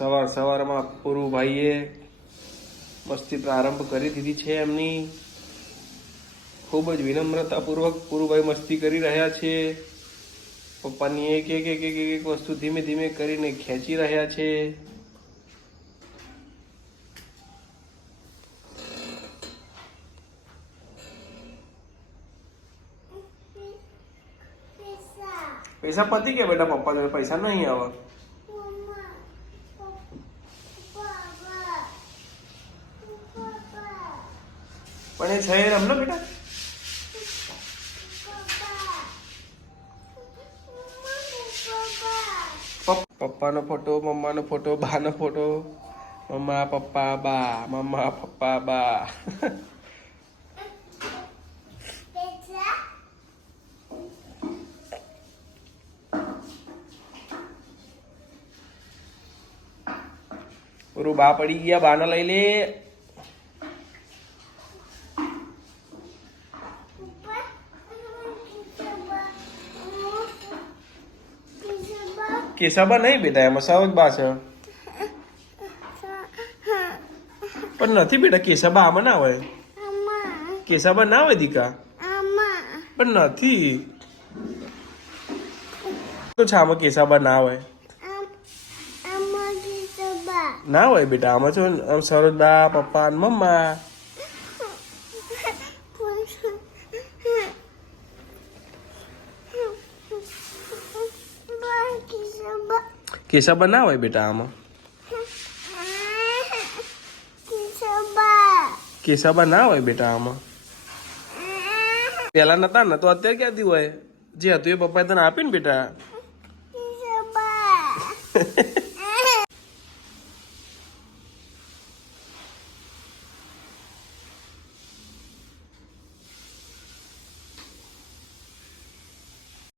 સવાર સવારમાં પૂરું ભાઈએ મસ્તી પ્રારંભ કરી દીધી છે એમની. ખૂબ જ વિનમ્રતાપૂર્વક પૂરુભાઈ મસ્તી કરી રહ્યા છે. પપ્પાની એક એક એક એક એક વસ્તુ ધીમે ધીમે કરીને ખેંચી રહ્યા છે. પૈસા પતી ગયા બેટા, પપ્પા જોડે પૈસા નહીં આવે. પણ એ છે રમલો બેટા. પપ્પાનો ફોટો, મમ્માનો ફોટો, બાનો ફોટો. મમ્મા પપ્પા બા, મમ્મા પપ્પા બા. પૂરું બા પડી ગયા, બાને લઈ લે. કેસાબા નહીં બેટા, એમાં સૌજ બા છે. પણ નથી બેટા, કેસાબા આમાં ના હોય. કેસાબા ના હોય દીકા, પણ નથી તો છે આમાં. કેસાબા ના હોય, ના હોય બેટા. આમાં છો આમ સરોજબા, પપ્પા અને મમ્મા. કેસાબા ના હોય બેટા આમાં. કેસાબા ના હોય બેટા આમાં. પેલા નતા ને તો અત્યારે ક્યાંથી હોય? જે હતું એ પપ્પાએ તને આપી ને બેટા.